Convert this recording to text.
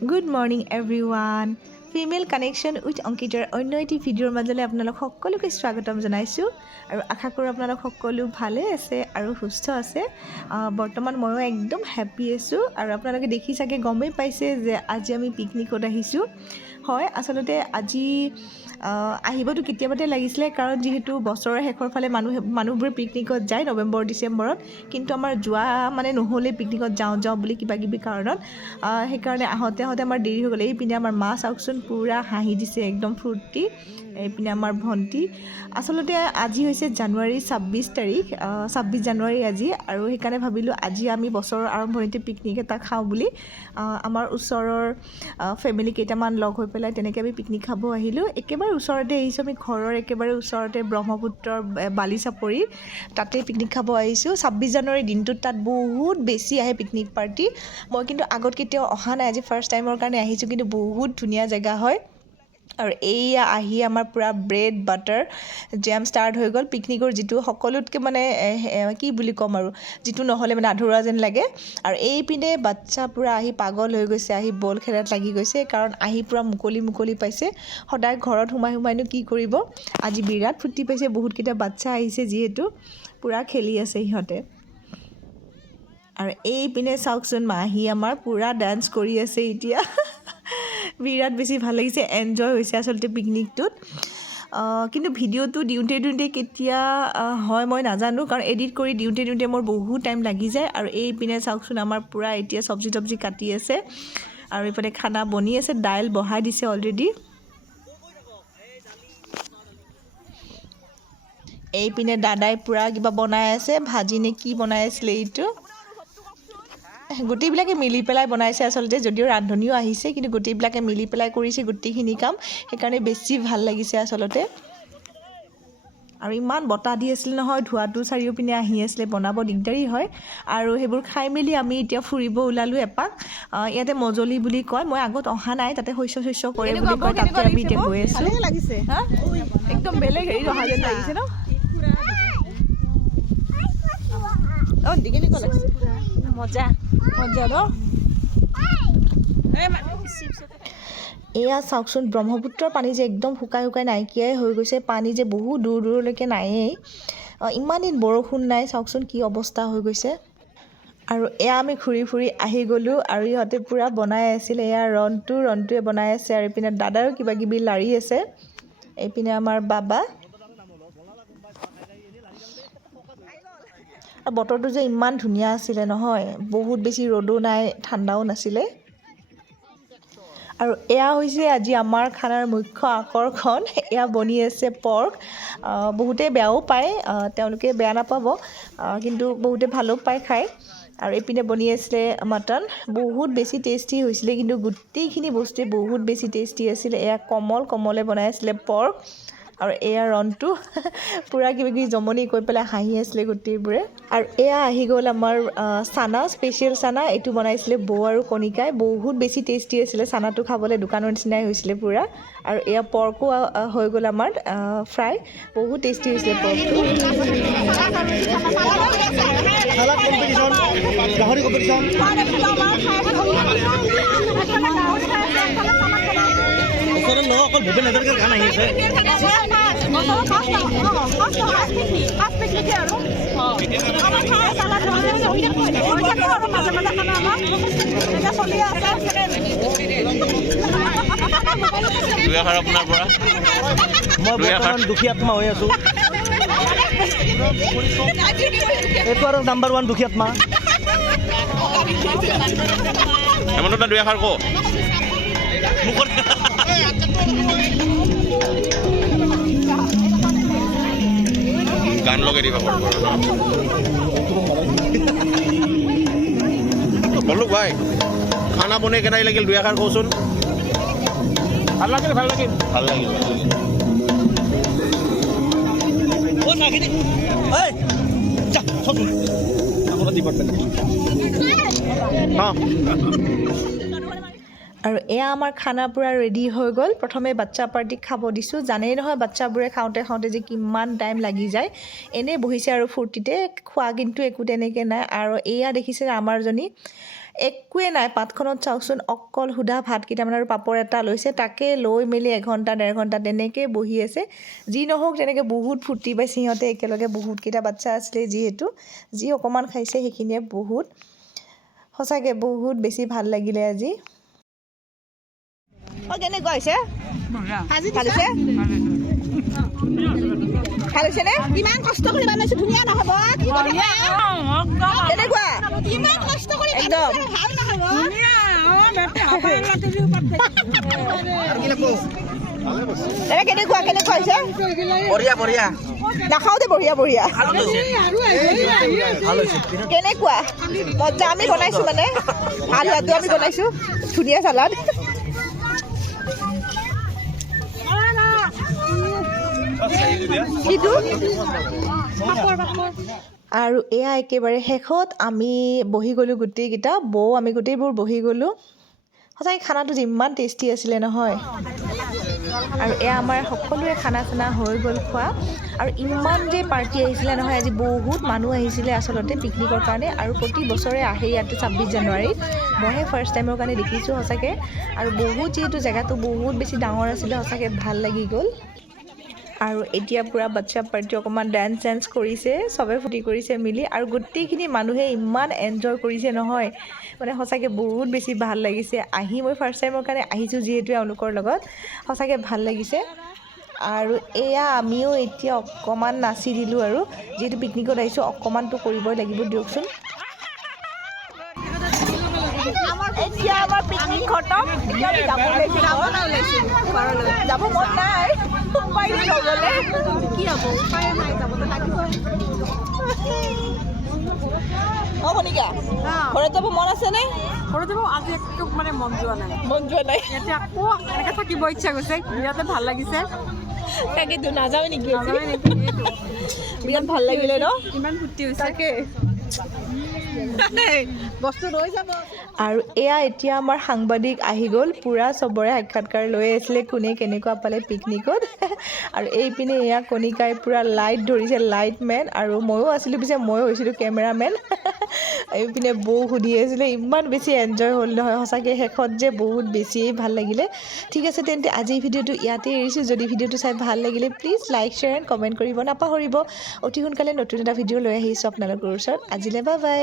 Good morning everyone. Female connection with Ankitar অন্য এটি ভিডিঅ'ৰ মাজলৈ আপোনালোক সকলোকে স্বাগতম জনাইছোঁ আৰু আশা কৰোঁ আপোনালোক সকলো ভালে আছে আৰু সুস্থ আছে বৰ্তমান ময়ো একদম হ্যাপি আছোঁ আৰু আপোনালোকে দেখি চাগে গমেই পাইছে যে আজি আমি পিকনিকত আহিছোঁ হয় আসলতে আজি আহিবতো কেতিয়াবাতে লাগিছিলে কাৰণ যেহেতু বছৰৰ শেষৰ ফালে মানুহবোৰ পিকনিকত যায় নৱেম্বৰ ডিচেম্বৰত কিন্তু আমাৰ যোৱা মানে নহ'লে পিকনিকত যাওঁ বুলি কিবা কাৰণত সেইকাৰণে আহোঁতে আমাৰ দেৰি হৈ গ'ল এইপিনে আমাৰ মা চাওকচোন পুৰা হাঁহি দিছে একদম ফূৰ্তি এইপিনে আমাৰ ভণ্টি আসলতে আজি হৈছে জানুৱাৰী 26 তাৰিখ 26 জানুৱাৰী আজি আৰু সেইকাৰণে ভাবিলোঁ আজি আমি বছৰৰ আৰম্ভণিতে পিকনিক এটা খাওঁ বুলি আমাৰ ওচৰৰ ফেমিলি কেইটামান লগ হৈ পেলাই তেনেকৈ আমি পিকনিক খাব আহিলোঁ একেবাৰে ওচৰতে আহিছোঁ আমি ঘৰৰ একেবাৰে ওচৰতে ব্ৰহ্মপুত্ৰৰ বালিচাপৰি তাতে পিকনিক খাব আহিছোঁ 26 জানুৱাৰী দিনটোত তাত বহুত বেছি আহে পিকনিক পাৰ্টি মই কিন্তু আগত কেতিয়াও অহা নাই আজি ফাৰ্ষ্ট টাইমৰ কাৰণে আহিছোঁ কিন্তু বহুত ধুনীয়া জেগা হয় আৰু এইয়া আহি আমাৰ পুৰা ব্ৰেড বাটাৰ জেম ষ্টাৰ্ট হৈ গ'ল পিকনিকৰ যিটো সকলোতকৈ মানে কি বুলি ক'ম আৰু যিটো নহ'লে মানে আধৰুৱা যেন লাগে আৰু এইপিনে বাচ্চা পুৰা আহি পাগল হৈ গৈছে আহি বল খেলাত লাগি গৈছে কাৰণ আহি পুৰা মুকলি পাইছে সদায় ঘৰত সোমাইনো কি কৰিব আজি বিৰাট ফূৰ্তি পাইছে বহুতকেইটা বাচ্চা আহিছে যিহেতু পুৰা খেলি আছে সিহঁতে আৰু এইপিনে চাওকচোন মাহী আমাৰ পুৰা ডান্স কৰি আছে এতিয়া বিৰাট বেছি ভাল লাগিছে এনজয় হৈছে আচলতে পিকনিকটোত কিন্তু ভিডিঅ'টো দিওঁতে কেতিয়া হয় মই নাজানো কাৰণ এডিট কৰি দিওঁতে মোৰ বহুত টাইম লাগি যায় আৰু এইপিনে চাওকচোন আমাৰ পুৰা এতিয়া চব্জি কাটি আছে আৰু এইপিনে খানা বনি আছে দাইল বহাই দিছে অলৰেডি এইপিনে দাদাই পুৰা কিবা বনাই আছে ভাজি নে কি বনাই আছিলে এইটো গোটেইবিলাকে মিলি পেলাই বনাইছে আচলতে যদিও ৰান্ধনিও আহিছে কিন্তু গোটেইবিলাকে মিলি পেলাই কৰিছে গোটেইখিনি কাম সেইকাৰণে বেছি ভাল লাগিছে আচলতে আৰু ইমান বতাহ দি আছিল নহয় ধোৱাটো চাৰিওপিনে আহি আছিলে বনাব দিগদাৰী হয় আৰু সেইবোৰ খাই মেলি আমি এতিয়া ফুৰিব ওলালোঁ এপাক ইয়াতে মজলি বুলি কয় মই আগত অহা নাই তাতে শস্য কৰে বুলি কয় তাতে আমি এতিয়া গৈ আছোঁ লাগিছে একদম বেলেগ হেৰি অহা যেন লাগিছে ন কেনেকুৱা লাগিছে মজা ন এয়া চাওকচোন ব্ৰহ্মপুত্ৰৰ পানী যে একদম শুকাই নাইকিয়াই হৈ গৈছে পানী যে বহুত দূৰলৈকে নায়েই ইমান দিন বৰষুণ নাই চাওকচোন কি অৱস্থা হৈ গৈছে আৰু এয়া আমি ঘূৰি আহি গ'লোঁ আৰু ইহঁতে পূৰা বনাই আছিলে এয়া ৰনটোৱে বনাই আছে আৰু এইপিনে দাদাৰো কিবাকিবি লাৰি আছে এইপিনে আমাৰ বাবা আৰু বতৰটো যে ইমান ধুনীয়া আছিলে নহয় বহুত বেছি ৰ'দো নাই ঠাণ্ডাও নাছিলে আৰু এয়া হৈছে আজি আমাৰ খানাৰ মুখ্য আকৰ্ষণ এয়া বনি আছে পৰ্ক বহুতে বেয়াও পায় তেওঁলোকে বেয়া নাপাব কিন্তু বহুতে ভালো পায় খাই আৰু এইপিনে বনি আছিলে মটন বহুত বেছি টেষ্টি হৈছিলে কিন্তু গোটেইখিনি বস্তুৱে বহুত বেছি টেষ্টি আছিলে এয়া কমলে বনাই আছিলে পৰ্ক আৰু এয়া ৰনটো পুৰা কিবাকিবি জমনি কৈ পেলাই হাঁহি আছিলে গোটেইবোৰে আৰু এয়া আহি গ'ল আমাৰ চানা স্পেচিয়েল চানা এইটো বনাইছিলে বৌ আৰু কণিকাই বহুত বেছি টেষ্টি আছিলে চানাটো খাবলৈ দোকানৰ নিচিনাই হৈছিলে পুৰা আৰু এয়া পৰ্কো হৈ গ'ল আমাৰ ফ্ৰাই বহুত টেষ্টি হৈছিলে পৰ্কটো অকল ভূপেন হাজৰিকাৰ গান আহি আছে আপোনাৰ পৰা মই বৰ্তমান দুখী আত্মা হৈ আছোঁ এইটো আৰু নাম্বাৰ 1 দুখী আত্মা হেমন্ত দুই এষাৰ কওঁ গান লগাই দিবা বলো ভাই খানা বনাই কেনাই লাগিল দুই এষাৰ কওঁচোন ভাল লাগিল আৰু এয়া আমাৰ খানা পুৰা ৰেডি হৈ গ'ল প্ৰথমে বাচ্চা পাৰ্টিক খাব দিছোঁ জানেই নহয় বাচ্চাবোৰে খাওঁতে যে কিমান টাইম লাগি যায় এনেই বহিছে আৰু ফূৰ্তিতে খোৱা কিন্তু একো তেনেকৈ নাই আৰু এয়া দেখিছে আমাৰজনী একোৱে নাই পাতখনত চাওকচোন অকল সুধা ভাত কেইটামান আৰু পাপৰ এটা লৈছে তাকে লৈ মেলি 1 ঘণ্টা 1.5 ঘণ্টা তেনেকৈ বহি আছে যি নহওক তেনেকৈ বহুত ফূৰ্তি পাইছে সিহঁতে একেলগে বহুতকেইটা বাচ্চা আছিলে যিহেতু যি অকণমান খাইছে সেইখিনিয়ে বহুত সঁচাকৈ বহুত বেছি ভাল লাগিলে আজি কেনেকুৱা হৈছে ভাল হৈছে ভাল হৈছে নে ইমান কষ্ট কৰি বনাইছো ধুনীয়া নহ'ব কেনেকুৱা ইমান কষ্ট কৰি একদম ভাল নহ'ব কেনেকুৱা কেনেকুৱা হৈছে বঢ়িয়া বঢ়িয়া নাখাওঁ দে বঢ়িয়া বঢ়িয়া কেনেকুৱা মজা আমি বনাইছোঁ মানে ভাল হোৱাটো আমি বনাইছোঁ ধুনীয়া চালাড আৰু এয়া একেবাৰে শেষত আমি বহি গ'লোঁ গোটেইকেইটা আমি গোটেইবোৰ বহি গ'লোঁ সঁচাকৈ খানাটো যিমান টেষ্টি আছিলে নহয় আৰু এয়া আমাৰ সকলোৰে খানা চানা হৈ গ'ল খোৱা আৰু ইমান যে পাৰ্টি আহিছিলে নহয় আজি বহুত মানুহ আহিছিলে আচলতে পিকনিকৰ কাৰণে আৰু প্ৰতি বছৰে আহে ইয়াতে 26 জানুৱাৰীত মইহে ফাৰ্ষ্ট টাইমৰ কাৰণে দেখিছোঁ সঁচাকৈ আৰু বহুত যিহেতু জেগাটো বহুত বেছি ডাঙৰ আছিলে সঁচাকৈ ভাল লাগি গ'ল আৰু এতিয়া পূৰা বাচ্চা পাৰ্টি অকণমান ডান্স চান্স কৰিছে চবে ফূৰ্তি কৰিছে মিলি আৰু গোটেইখিনি মানুহে ইমান এনজয় কৰিছে নহয় মানে সঁচাকৈ বহুত বেছি ভাল লাগিছে মই ফাৰ্ষ্ট টাইমৰ কাৰণে আহিছোঁ যিহেতু এওঁলোকৰ লগত সঁচাকৈ ভাল লাগিছে আৰু এয়া আমিও এতিয়া অকণমান নাচি দিলোঁ আৰু যিহেতু পিকনিকত আহিছোঁ অকণমানটো কৰিবই লাগিব দিয়কচোন এতিয়া আমাৰ পিকনিক খতম এতিয়া আমি যাব মন নাই উপায় নগ'লে কি হ'ব উপায় নাই যাবতো লাগিবই কণিকা ঘৰত যাব মন আছেনে ঘৰত যাব আজি একটু মানে মন যোৱা নাই ইয়াতে আকৌ এনেকৈ থাকিব ইচ্ছা গৈছে ইয়াতে ভাল লাগিছে তাকেতো নাযাওঁ নেকি নাযাওঁ নেকি বিৰাট ভাল লাগিলে ন ইমান ফূৰ্তি হৈছে তাকে বস্তু ৰৈ যাব আৰু এয়া এতিয়া আমাৰ সাংবাদিক আহি গ'ল পূৰা চবৰে সাক্ষাৎকাৰ লৈ আছিলে কোনে কেনেকুৱা পালে পিকনিকত আৰু এইপিনে এয়া কণিকাই পূৰা লাইট ধৰিছে লাইট মেন আৰু ময়ো আছিলোঁ পিছে ময়ো হৈছিলোঁ কেমেৰামেন এইপিনে বৌ সুধি আছিলে ইমান বেছি এনজয় হ'ল নহয় সঁচাকৈ শেষত যে বহুত বেছিয়েই ভাল লাগিলে ঠিক আছে তেন্তে আজি ভিডিঅ'টো ইয়াতে এৰিছোঁ যদি ভিডিঅ'টো চাই ভাল লাগিলে please like share and comment কৰিব নাপাহৰিব অতি সোনকালে নতুন এটা ভিডিঅ' লৈ আহিছোঁ আপোনালোকৰ ওচৰত আজিলৈ বাই বাই